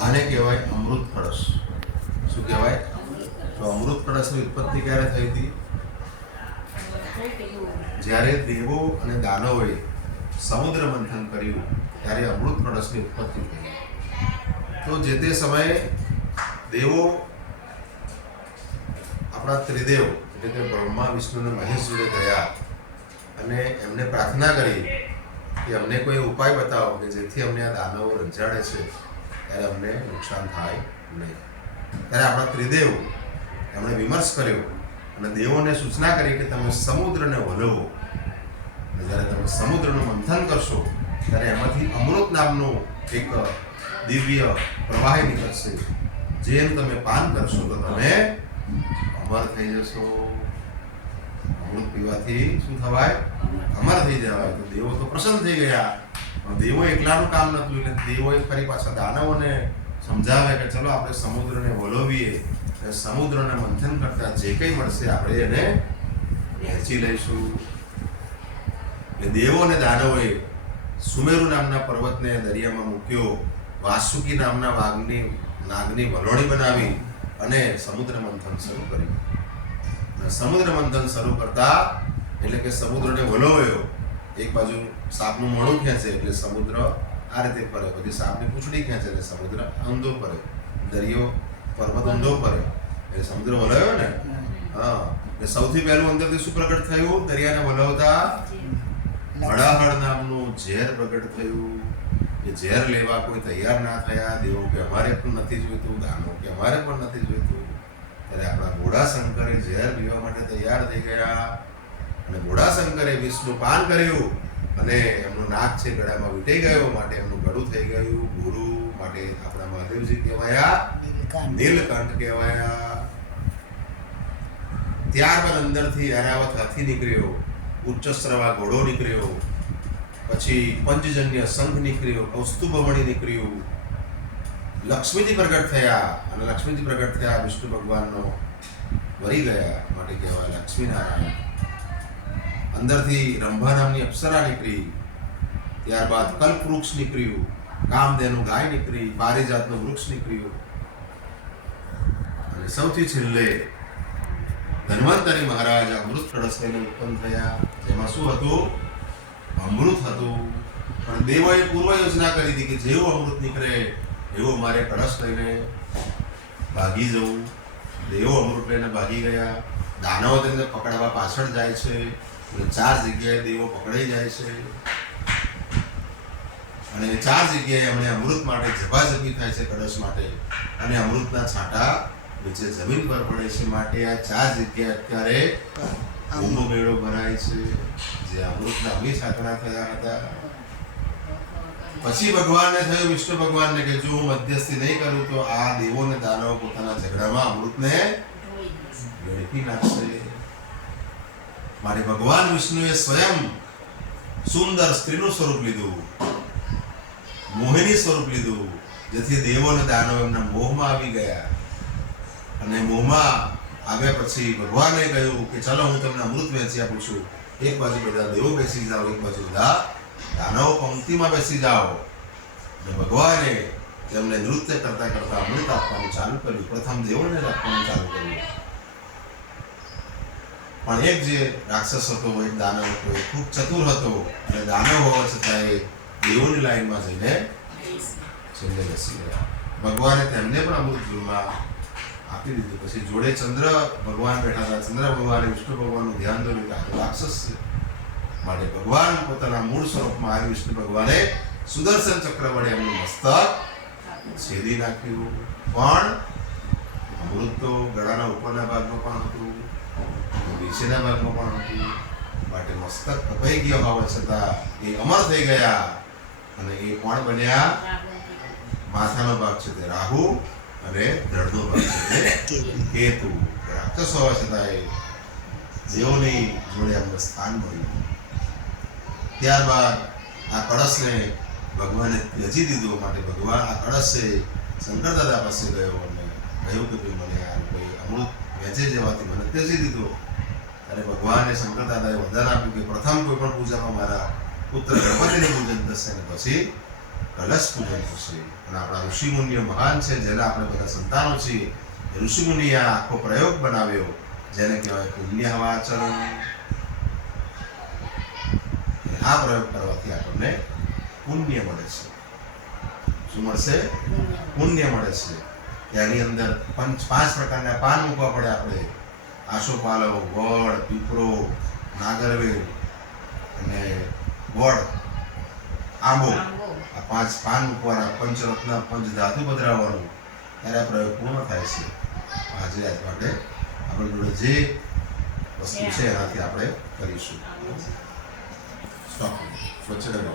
આને કહેવાય અમૃત કળશ. શું કહેવાય? તો અમૃત કળશની ઉત્પત્તિ ક્યારે થઈ હતી? જ્યારે દેવો અને દાનવોએ સમુદ્ર મંથન કર્યું ત્યારે અમૃત કળશની ઉત્પત્તિ થઈ. તો જે તે સમયે દેવો આપણા ત્રિદેવ એટલે કે બ્રહ્મા, વિષ્ણુ અને મહેશ જોડે ગયા અને એમને પ્રાર્થના કરી કે અમને કોઈ ઉપાય બતાવો કે જેથી અમને આ દાનવો રંજાડે છે ત્યારે અમને નુકસાન થાય નહીં. ત્યારે આપણા ત્રિદેવ એમણે વિમર્શ કર્યો અને દેવોને સૂચના કરી કે તમે સમુદ્રને વલોવો. જ્યારે તમે સમુદ્રનું મંથન કરશો ત્યારે એમાંથી અમૃત નામનું એક દિવ્ય પ્રવાહી નીકળશે. જેમ તમે પાન કરશો તો તમે અમર થઈ જશો. અમૃત પીવાથી શું થવાય? અમર થઈ જવાય. તો દેવો તો પ્રસન્ન થઈ ગયા. પણ દેવો એકલાનું કામ નતું એટલે દેવોએ ફરી પાછા દાનવોને સમજાવે કે ચલો આપણે સમુદ્રને વલોવીએ. સમુદ્રને મંથન કરતા જે કંઈ મળશે આપણે એને વહેંચી લઈશું. એટલે દેવો અને દાનવોએ સુમેરુ નામના પર્વતને દરિયામાં મૂક્યો. વાસુકી નામના નાગની વલોણી બનાવી અને સમુદ્ર મંથન શરૂ કર્યું. સમુદ્ર મંથન શરૂ કરતા એટલે કે સમુદ્રને વલોવ્યો. એક બાજુ સાપનું મોઢું ખેંચે એટલે સમુદ્ર આ રીતે ફરે, પછી સાપની પૂંછડી ખેંચે એટલે સમુદ્ર ઊંધો ફરે, દરિયો પર્વત ઊંધો ફરે એટલે સમુદ્ર વલોવ્યો ને. હા, એટલે સૌથી પહેલું અંદરથી શું પ્રગટ થયું? દરિયાને વલોવતા હળાહળ નામનું ઝેર પ્રગટ થયું. એ ઝેર લેવા કોઈ તૈયાર ના થયા. દેવો કે અમારે પણ નથી જોઈતું, દાનવો કે અમારે પણ નથી જોઈતું. ત્યારે આપણા ઘોડાશંકરે ઝેર પીવા માટે તૈયાર થઈ ગયા અને ઘોડાશંકરે વિષનું પાન કર્યું અને એમનું નાક છે ગળામાં વીંટાઈ ગયો માટે એમનું ગળું થઈ ગયું ગુરુ. માટે આપણા મહાદેવજી કહેવાયા નીલકંઠ કહેવાયા. ત્યારબાદ અંદરથી ઐરાવત હાથી નીકળ્યો, ઉચ્ચસ્રવા ઘોડો નીકળ્યો, પછી પંચજન્ય શંખ નીકળ્યો, કૌસ્તુભમણિ નીકળ્યું. લક્ષ્મીજી પ્રગટ થયા અને લક્ષ્મીજી પ્રગટ થયા વિષ્ણુ ભગવાનનો વરી ગયા માટે કહેવાય લક્ષ્મીનારાયણ. અંદરથી રંભા નામની અપ્સરા નીકળી. ત્યારબાદ કલ્પવૃક્ષ નીકળ્યું, કામધેનુ ગાય નીકળી, પારિજાતનું વૃક્ષ નીકળ્યું અને સૌથી છેલ્લે ધન્વંતરી મહારાજ અમૃત કળશ લઈને ઉત્પન્ન થયા. જેમાં શું હતું? અમૃત હતું. પણ દેવોએ પૂર્વ યોજના કરી હતી કે જેવું અમૃત નીકળે એવો મારે કળશ લઈને ભાગી જવું. દેવો અમૃત લઈને ભાગી ગયા. દાનવો તેમને પકડવા પાછળ જાય છે. 4 જગ્યાએ દેવો પકડાઈ જાય છે અને 4 જગ્યાએ એમણે અમૃત માટે ઝપાઝપી થાય છે કળશ માટે અને અમૃતના છાંટા નીચે જમીન પર પડે છે. માટે આ 4 જગ્યાએ અત્યારે કુંભ મેળો ભરાય છે જે અમૃતના અભિષેકના થયા હતા. પછી ભગવાનને થયું, વિષ્ણુ ભગવાનને કે જો હું મધ્યસ્થી નહીં કરું તો આ દેવો અને દાનવો પોતાના ઝઘડામાં અમૃતને વેડફી નાખશે. માટે ભગવાન વિષ્ણુએ સ્વયં સુંદર સ્ત્રીનું સ્વરૂપ લીધું, મોહિની સ્વરૂપ લીધું, જેથી દેવો અને દાનવો એમના મોહમાં આવી ગયા. અને મોહમાં આવ્યા પછી ભગવાને કહ્યું કે ચલો હું તમને અમૃત વહેંચી આપું છું. એક બાજુ બધા દેવો બેસી જાઓ, એક બાજુ બધા દાનવો પંક્તિમાં બેસી જાઓ. અને ભગવાને તેમને નૃત્ય કરતા કરતા અમૃત આપવાનું ચાલુ કર્યું. પ્રથમ દેવોને આપવાનું ચાલુ કર્યું. પણ એક જે રાક્ષસ હતો, એક દાનવ હતો, એ ખૂબ ચતુર હતો અને દાનવ હોવા છતાં એ દેવોની લાઈનમાં જઈને છેલ્લે બેસી ગયા. ભગવાને તેમને પણ અમૃત જુલમાં આપી દીધું. પછી જોડે ચંદ્ર ભગવાન બેઠા હતા. ચંદ્ર ભગવાને વિષ્ણુ ભગવાનનું ધ્યાન દોર્યું કે આ તો રાક્ષસ છે. માટે ભગવાન પોતાના મૂળ સ્વરૂપમાં આવી વિષ્ણુ ભગવાને સુદર્શન ચક્ર વડે એમનું મસ્તક છેદી નાખ્યું. પણ અમૃત તો ગળાના ઉપરના ભાગમાં પણ હતું, નીચેના ભાગમાં પણ હતું. માટે મસ્તક કપાઈ ગયો હોવા છતાં એ અમર થઈ ગયા. અને એ કોણ બન્યા? માથાનો ભાગ છે તે રાહુ અને ધડનો ભાગ છે તે કેતુ. રાક્ષસ હોવા છતાં એ દેવોની જોડે એમને સ્થાન મળ્યું. ત્યારબાદ આ કળશને ભગવાને ત્યજી દીધો. માટે ભગવાન આ કળશે શંકર દાદા પાસે ગયો અને કહ્યું કે ભાઈ મને આ કોઈ અમૃત વેચે જવાથી મને ત્યજી દીધો. અને ભગવાને શંકર દાદાએ વરદાન આપ્યું કે પ્રથમ કોઈ પણ પૂજામાં મારા પુત્ર ગણપતિનું પૂજન થશે અને પછી કલશ પૂજન થશે અને આપણા ઋષિમુનિઓ મહાન છે, જેના આપણે બધા સંતાનો છીએ. ઋષિમુનિએ આ આખો પ્રયોગ બનાવ્યો, જેને કહેવાય પુણ્યવાચરણ. આ પ્રયોગ કરવાથી આપણને પુણ્ય મળે છે. શું મળશે? પુણ્ય મળે છે. તેની અંદર પાંચ પ્રકારના પાન મૂકવા પડે આપણે: આસોપાલવ, વડ, પીપળો, નાગરવેલ અને વડ, આંબો. આ 5 પાન મૂકવાના, પંચરત્ન, પંચ ધાતુ પધરાવવાનું. ત્યારે આ પ્રયોગ પૂર્ણ થાય છે. આજે માટે આપણી જોડે જે વસ્તુ છે એનાથી આપણે કરીશું. સ્ટોપ. સ્વચ્છ કરો.